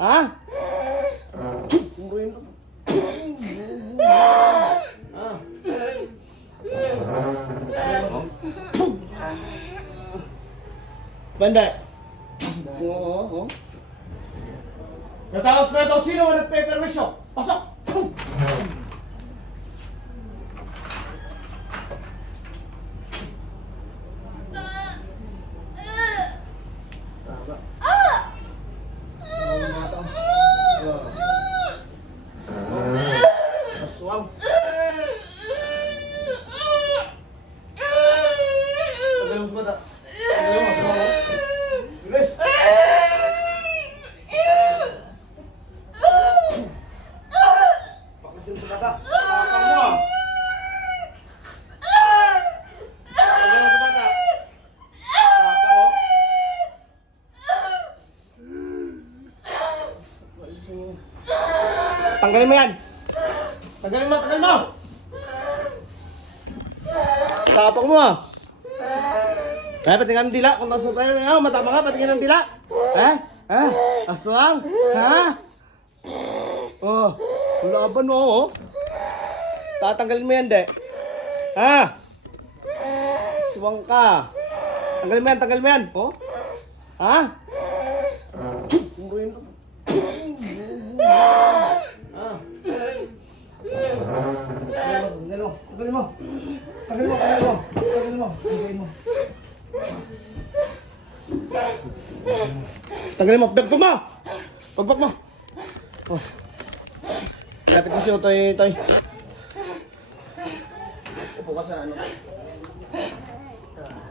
Ha? Banda. Oo. Natapos na ito. Sino ang nagpe-perwisyo? Pasok! Aswang. Tagalan mo ba? Tagalan mo, aswang. Bilis! Pakasin sa bata. Pakang mo. Tagalan mo sa bata. Pakang mo. Tanggalin mo yan! Tanggalin mo! Tanggalin mo! Tapang mo ah! Eh, patingin ang dila. Kung nasa tayo na matama nga, patingin ang dila. Aswang? Ha? Oh, laban mo oh. Tatanggalin mo yan, de. Ha? Aswang ka. Tanggalin mo yan, tanggalin mo yan. Oh? Ha? Tanggalin mo. Tanggalin mo. Tanggalin mo. Tanggalin mo. Tanggalin mo. Tanggalin mo. Pagpag mo. Pagpag mo. Oh. Lapit mo siya, Toy. Upo ka sa ano.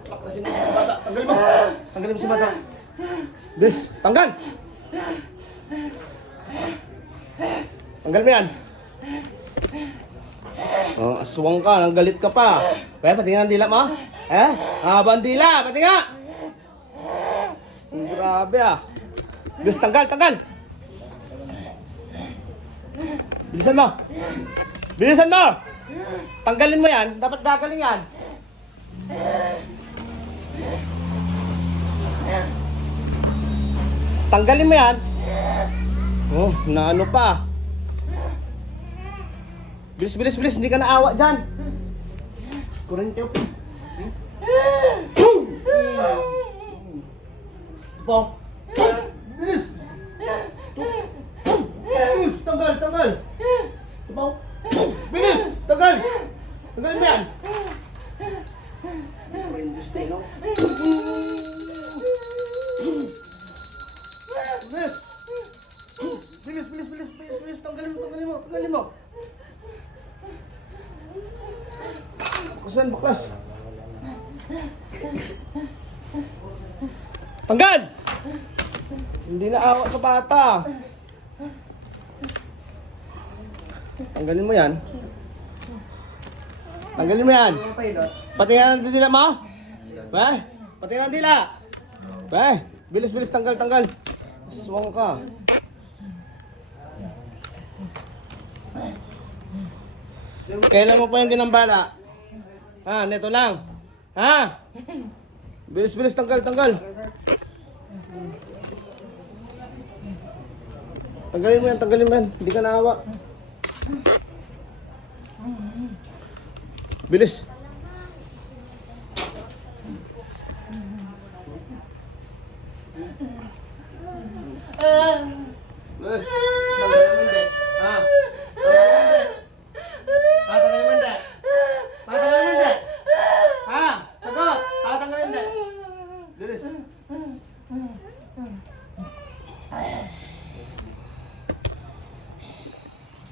Pakasin mo si bata. Tanggalin mo. Tanggalin mo si bata. Bis. Tanggal. Tanggal mo yan. Oh, aswang ka, nang galit ka pa. Kaya patingin ang dila mo? Haba ang dila, patingin! Grabe ah. Bilis, tanggal! Bilisan mo! Bilisan mo! Tanggalin mo yan, dapat gagaling yan. Tanggalin mo yan. Oh, naano pa. Bilis, hindi ka naawa dyan. Kurente po. Bong. Bilis. Tanggal. Bong. Bilis, tanggal. Tanggal mo yan. Bilis. Tanggalin mo. Baklas. Tanggal! Hindi na awa sa bata. Tanggalin mo yan. Patingin ang dila mo? Patingin ang dila. Bilis, tanggal. Aswang ka. Kailan mo pa yung ginambala? Neto lang. Bilis, tanggal. Tanggalin mo yan. Hindi ka naawa. Bilis. Bilis. Tanggalin mo hindi. Tanggalin mo hindi. Sagot! Tanggalin hindi. Bilis.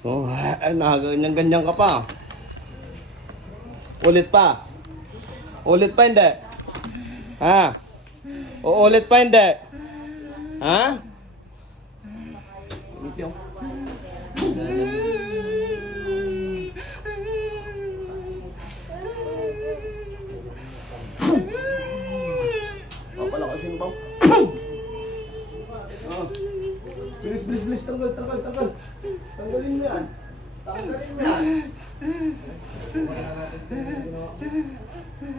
Oh, ganyan ka pa. Ulit pa hindi. Uulit pa hindi. Ulit yung. Papalakasin mo. Bilis. Tanggal. Tanggalin mo yan.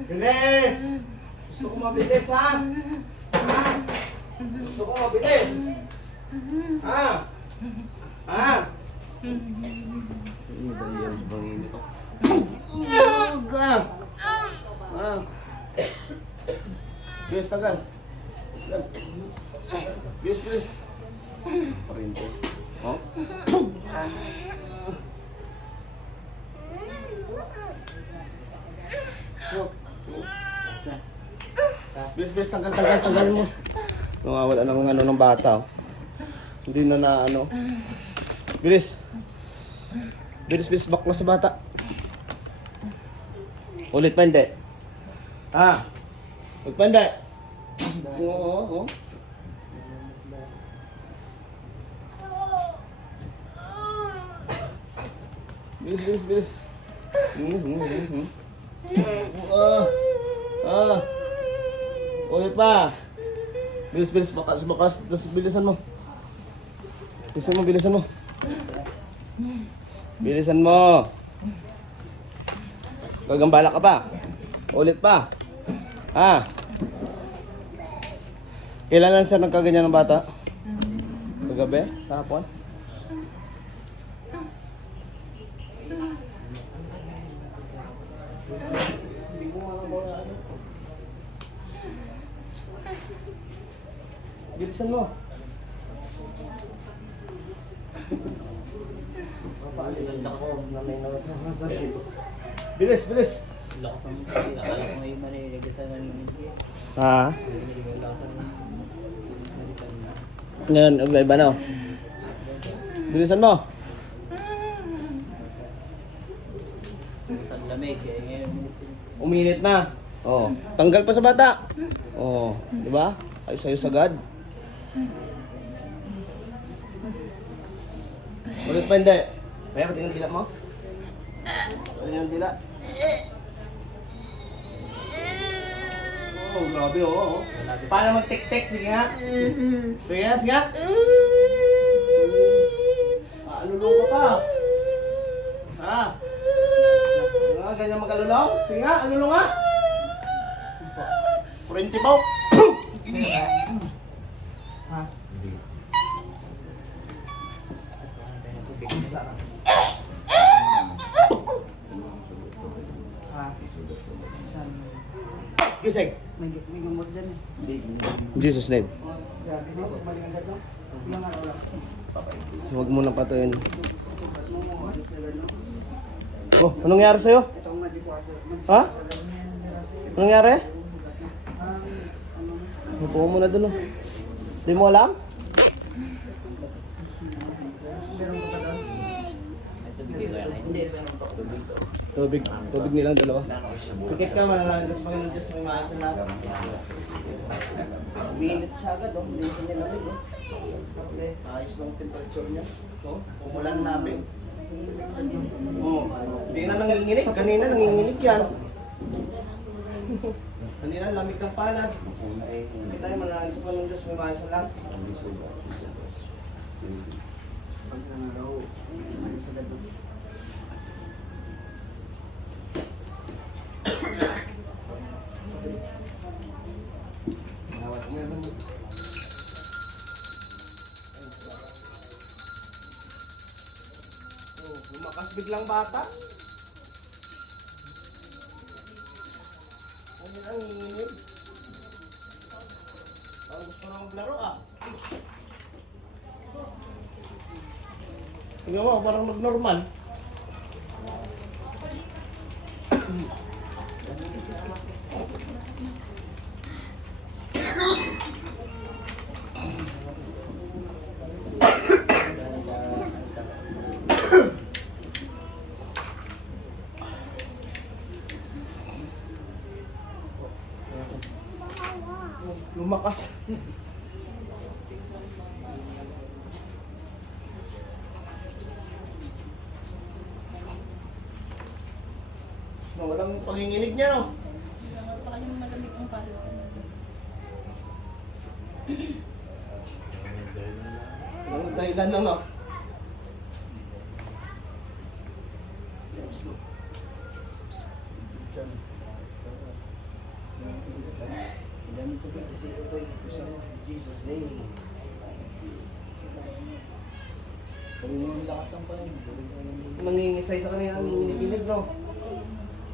Bilis! Gusto ko mabilis, ha? Gusto ko mabilis. Ha? Ha? Ano ba yan? Bangin ito. Ga! Ha? Bilis, tagal. Bilis, bilis. Parinto. Oh? Bilis, bilis, tanggal mo. Nawawala ng ano ng bata. Oh. Hindi na ano. Bilis. Bilis, bilis, bakla sa bata. Ulit pa hindi. Ah. Ulit pa hindi. Oo. Bilis, bilis, bilis. Ulit pa. Bilis, bilis, bakas. Bilisan mo. Bilisan mo. Gagambala ka pa. Ulit pa. Ha? Kailan lang siya nagkaganyan ng bata? Kagabi? Kahapon? Bilisan mo. Bilis, bilis. Lakas ang akala ko ngayon maniligasan ng hindi. Ha? Lakas ang Ngayon, iba na. Bilisan mo. isang lamig. Eh, ngayon, Uminit na. Oh, tanggal pa sa bata. Oh, di ba? Ayos agad. Ulit pa hindi. Kaya pati ang dila mo? Pati ang dila. Oh, grabe oh. Paano mag-tek-tek? Sige nga. Sige nga. Alulong ka pa. Ha? Ganyan mag-alulong? Sige nga, alulong nga. Kurente ba? Ha? Gising. May gumod dyan eh. In Jesus' name. Grabe no, maling agad no. Yung ano lang. Huwag mo na patuin. Oh, anong nangyari sa'yo? Itong magic water. Ha? Anong nangyari? Ano? Upo mo na dun oh. Di mo alam? Meron ka ba doon? hindi, meron pa. Tubig nilang dalawa. Pikit ka, manalangin kasi Panginoon Diyos, may maasa na. Minute siya agad, oh. Minute niya lamig, oh. Okay, ayos lang ang temperature niya. So, umulan namin. Oh, hindi na nanginginig. Kanina nanginginig yan. Kanina lamig ng palad. Hindi tayo manalangin sa Panginoon Diyos, may maasa lang. Pag nanaraw, ayos agad no. Lumakas biglang bata. Ano ang inginip? Ang gusto na maglaro ah. Tingnan mo, parang nag-normal. Lumakas. Walang panginginig niya, no? Sa kanyang malamig ang palo. Walang dahilan lang, no? Dami tubig kasi ito eh. In Jesus name. Yung lakas ng pala. Nangingisay sa kanina, ang nginiginig, no?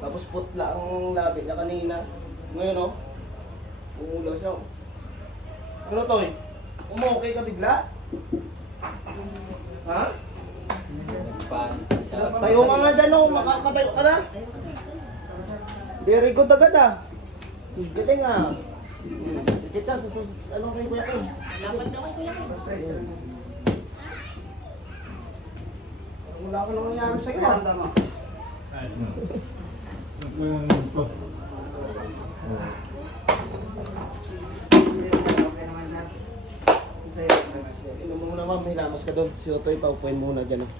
Tapos putla ang labi niya kanina. Ngayon, no? Umula siya, oh. Ano, Toy? Okay ka bigla? Ha? Parang. Tayo ka nga dyan, no? Makakatayo ka na? Very good agad, ah. Galing, ah. Kita, ano kayo kuya ko? Dapat daw kay Kuya Kim. Wala ka nang nangyari sa'yo, ah. Tama. Inom mo muna, ma'am. Hilamas ka doon. Si Otoy, paupuin muna dyan, ah.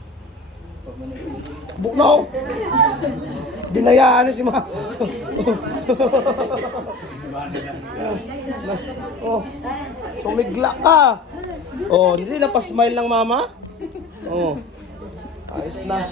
Bukno! Dinayaan na si ma. Oh, sumigla ka. Oh, hindi na pa-smile ng mama. Oh, ayos na.